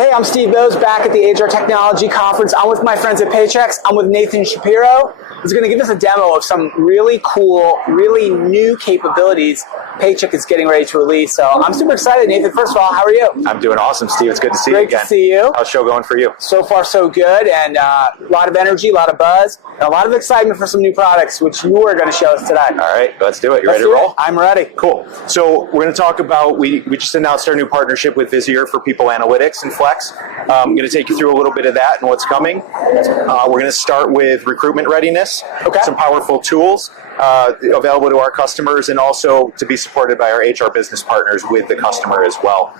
Hey, I'm Steve Bose, back at the HR Technology Conference. I'm with my friends at Paychex. I'm with Nathan Shapiro, who's going to give us a demo of some really cool, really new capabilities Paychex is getting ready to release. So I'm super excited. Nathan, first of all, how are you? I'm doing awesome, Steve. It's good to see you again. Great to see you. How's the show going for you? So far, so good, and a lot of energy, a lot of buzz, and a lot of excitement for some new products, which you are going to show us today. All right, let's do it. You ready to roll? I'm ready. Cool. So we're going to talk about, we just announced our new partnership with Visier for People Analytics and Flex. I'm going to take you through a little bit of that and what's coming. We're going to start with recruitment readiness, some powerful tools available to our customers, and also to be supported by our HR business partners with the customer as well.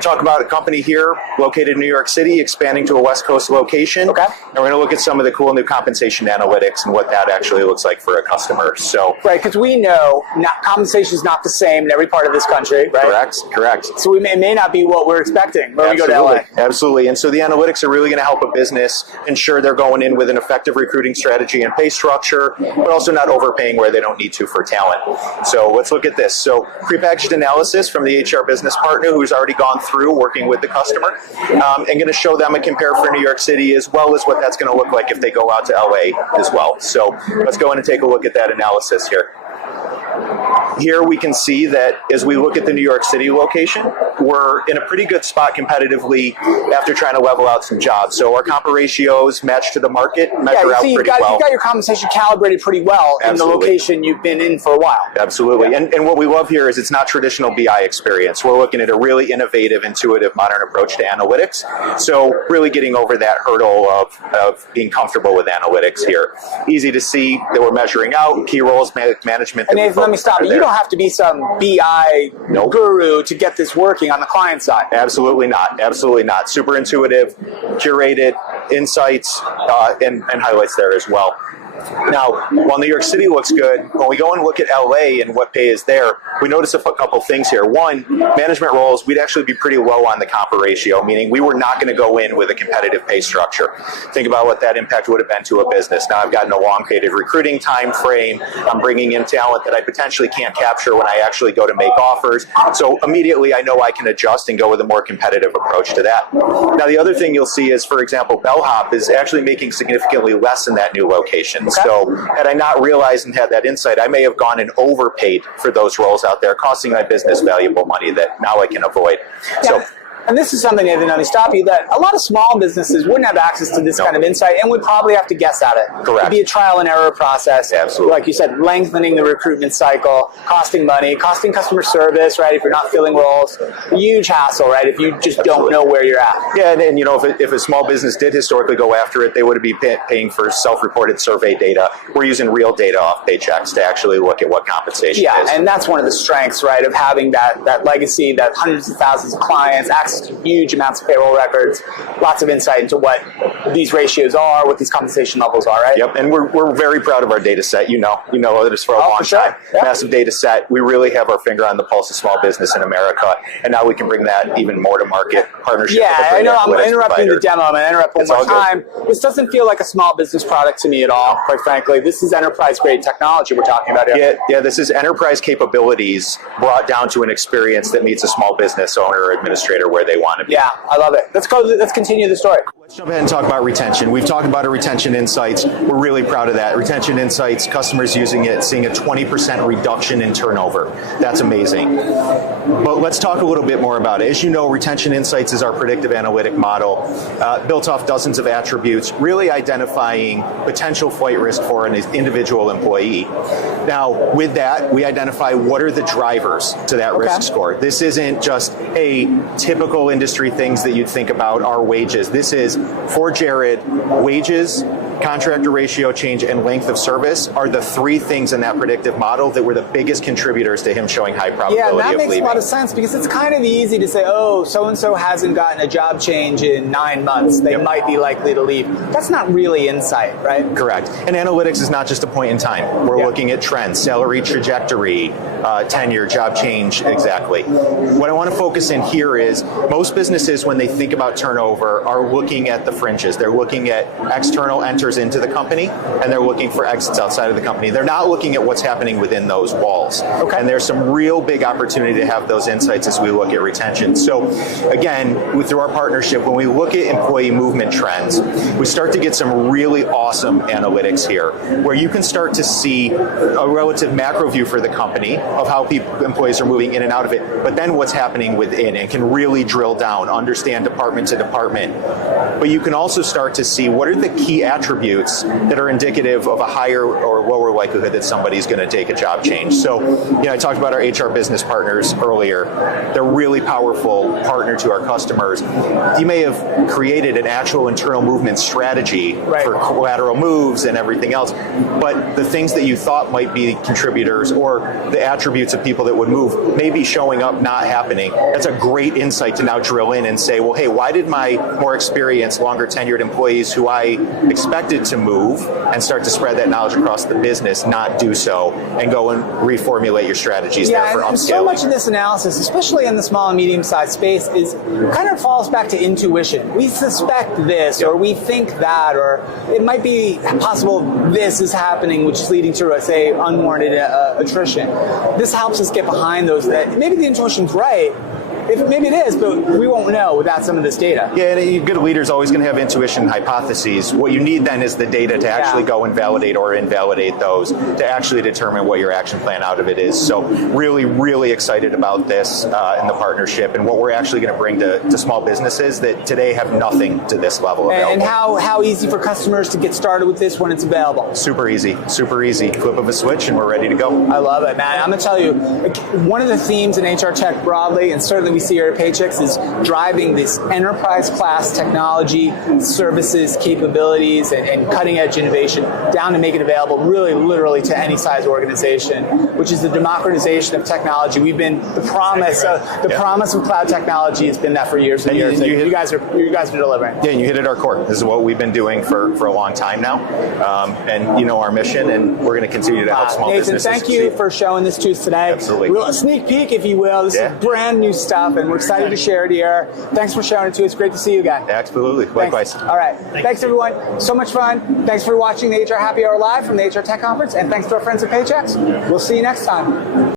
Talk about a company here located in New York City, expanding to a West Coast location. And we're going to look at some of the cool new compensation analytics and what that actually looks like for a customer. So, right, because we know compensation is not the same in every part of this country, right? Correct. So we may not be what we're expecting when we go to LA. Absolutely. And so the analytics are really going to help a business ensure they're going in with an effective recruiting strategy and pay structure, but also not overpaying where they don't need to for talent. So let's look at this. So prepackaged analysis from the HR business partner who's already gone through working with the customer, and going to show them a compare for New York City, as well as what that's going to look like if they go out to LA as well. So let's go in and take a look at that analysis here. Here we can see that as we look at the New York City location, we're in a pretty good spot competitively after trying to level out some jobs. So our comp ratios match to the market, measure out pretty well. You've got your compensation calibrated pretty well in the location you've been in for a while. Absolutely. Yeah. And what we love here is it's not traditional BI experience. We're looking at a really innovative, intuitive, modern approach to analytics. So really getting over that hurdle of being comfortable with analytics here. Easy to see that we're measuring out key roles, management. And Nathan, let me stop you. You don't have to be some BI guru to get this working on the client side. Absolutely not. Absolutely not. Super intuitive, curated insights, and highlights there as well. Now, while New York City looks good, when we go and look at LA and what pay is there, we notice a couple things here. One, management roles, we'd actually be pretty low on the comp ratio, meaning we were not going to go in with a competitive pay structure. Think about what that impact would have been to a business. Now I've got an elongated recruiting time frame. I'm bringing in talent that I potentially can't capture when I actually go to make offers. So immediately I know I can adjust and go with a more competitive approach to that. Now the other thing you'll see is, for example, Bellhop is actually making significantly less in that new location. So had I not realized and had that insight, I may have gone and overpaid for those roles out there, costing my business valuable money that now I can avoid. So. And this is something, Nathan, let me stop you, that a lot of small businesses wouldn't have access to this kind of insight and would probably have to guess at it. Correct. It'd be a trial and error process. Absolutely. Like you said, lengthening the recruitment cycle, costing money, costing customer service, right? If you're not filling roles, huge hassle, right? If you just don't know where you're at. Yeah, and you know, if a small business did historically go after it, they would be paying for self-reported survey data. We're using real data off Paychex to actually look at what compensation is. Yeah, and that's one of the strengths, right, of having that legacy, that hundreds of thousands of clients, access to huge amounts of payroll records, lots of insight into what these ratios are, what these compensation levels are, right? Yep, and we're very proud of our data set. You know this for a long time. Yeah. Massive data set. We really have our finger on the pulse of small business in America, and now we can bring that even more to market. Partnership with a I know I'm analytics interrupting provider. the demo. I'm going to interrupt one more time. This doesn't feel like a small business product to me at all, quite frankly. This is enterprise-grade technology we're talking about here. Yeah, this is enterprise capabilities brought down to an experience that meets a small business owner or administrator where they want to be. Yeah, I love it. Let's continue the story. Let's jump ahead and talk about retention. We've talked about our retention insights. We're really proud of that. Retention insights, customers using it, seeing a 20% reduction in turnover. That's amazing. But let's talk a little bit more about it. As you know, retention insights is our predictive analytic model, built off dozens of attributes, really identifying potential flight risk for an individual employee. Now, with that, we identify what are the drivers to that risk score. This isn't just a typical industry things that you'd think about are wages. This is, for Jared, wages, contractor ratio change, and length of service are the three things in that predictive model that were the biggest contributors to him showing high probability of leaving. Yeah, that makes a lot of sense, because it's kind of easy to say, oh, so-and-so hasn't gotten a job change in 9 months. They might be likely to leave. That's not really insight, right? Correct. And analytics is not just a point in time. We're looking at trends, salary trajectory, tenure, job change exactly. What I want to focus in here is most businesses, when they think about turnover, are looking at the fringes. They're looking at external enters into the company, and they're looking for exits outside of the company. They're not looking at what's happening within those walls. Okay. And there's some real big opportunity to have those insights as we look at retention. So again, through our partnership, when we look at employee movement trends, we start to get some really awesome analytics here, where you can start to see a relative macro view for the company of how employees are moving in and out of it, but then what's happening within, and can really drill down, understand department to department. But you can also start to see what are the key attributes that are indicative of a higher or lower likelihood that somebody's going to take a job change. So, I talked about our HR business partners earlier. They're really powerful partner to our customers. You may have created an actual internal movement strategy for collateral moves and everything else, but the things that you thought might be contributors or the attributes of people that would move may be showing up not happening. That's a great insight to now drill in and say, well, hey, why did my more experienced, longer tenured employees who I expected to move and start to spread that knowledge across the business not do so, and go and reformulate your strategies there for upscaling. And so much of this analysis, especially in the small and medium-sized space, is kind of falls back to intuition. We suspect this, or we think that, or it might be possible this is happening, which is leading to, say, unwarranted attrition. This helps us get behind those. That maybe the intuition's right. Maybe it is, but we won't know without some of this data. Yeah, and a good leader is always going to have intuition hypotheses. What you need then is the data to actually go and validate or invalidate those, to actually determine what your action plan out of it is. So really, really excited about this and the partnership and what we're actually going to bring to small businesses that today have nothing to this level available. And how easy for customers to get started with this when it's available? Super easy, super easy. Flip of a switch and we're ready to go. I love it, man. I'm going to tell you, one of the themes in HR tech broadly, and certainly we see here at Paychex, is driving this enterprise class technology, services, capabilities, and cutting edge innovation down to make it available really literally to any size organization, which is the democratization of technology. We've been the promise of cloud technology has been that for years and years. You guys are delivering. Yeah, and you hit at our core. This is what we've been doing for a long time now, and you know our mission, and we're going to continue to help small Nathan, businesses. thank you for showing this to us today. Absolutely. A sneak peek, if you will. This is brand new stuff, and we're excited to share it here. Thanks for showing it to us. Great to see you again. Absolutely. Likewise. Thanks. All right. Thanks, everyone. So much fun. Thanks for watching the HR Happy Hour Live from the HR Tech Conference, and thanks to our friends at Paychex. We'll see you next time.